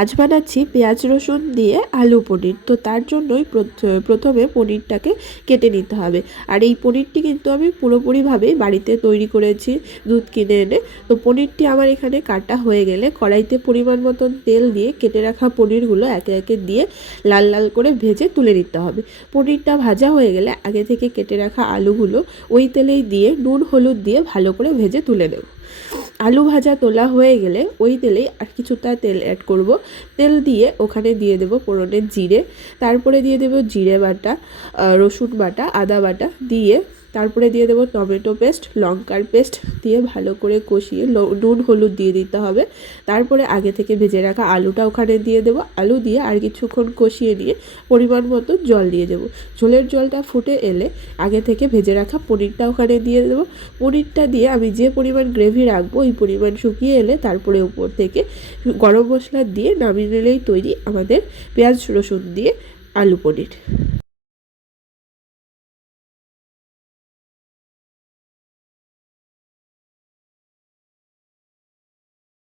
আজ বানাচ্ছি পেঁয়াজ রসুন দিয়ে আলু পনির। তো তার জন্যই প্রথমে পনিরটাকে কেটে নিতে হবে। আর এই পনিরটি কিন্তু আমি পুরোপুরিভাবেই বাড়িতে তৈরি করেছি দুধ কিনে এনে। তো পনিরটি আমার এখানে কাটা হয়ে গেলে কড়াইতে পরিমাণ মতন তেল দিয়ে কেটে রাখা পনিরগুলো একে একে দিয়ে লাল লাল করে ভেজে তুলে নিতে হবে। পনিরটা ভাজা হয়ে গেলে আগে থেকে কেটে রাখা আলুগুলো ওই তেলেই দিয়ে নুন হলুদ দিয়ে ভালো করে ভেজে তুলে নেব। আলু ভাজা তোলা হয়ে গেলে ওই তেলেই আর কিছুটা তেল অ্যাড করব। তেল দিয়ে ওখানে দিয়ে দেব ফোড়নে জিরে, তারপরে দিয়ে দেব জিরে বাটা, রসুন বাটা, আদা বাটা দিয়ে তারপরে দিয়ে দেবো টমেটো পেস্ট, লঙ্কার পেস্ট দিয়ে ভালো করে কষিয়ে নুন হলুদ দিয়ে দিতে হবে। তারপরে আগে থেকে ভেজে রাখা আলুটা ওখানে দিয়ে দেবো। আলু দিয়ে আর কিছুক্ষণ কষিয়ে নিয়ে পরিমাণ মতো জল দিয়ে দেবো। ঝোলের জলটা ফুটে এলে আগে থেকে ভেজে রাখা পনিরটা ওখানে দিয়ে দেবো। পনিরটা দিয়ে আমি যে পরিমাণ গ্রেভি রাখবো ওই পরিমাণ শুকিয়ে এলে তারপরে উপর থেকে গরম মশলা দিয়ে নামিয়ে নিলেই তৈরি আমাদের পেঁয়াজ রসুন দিয়ে আলু পনির।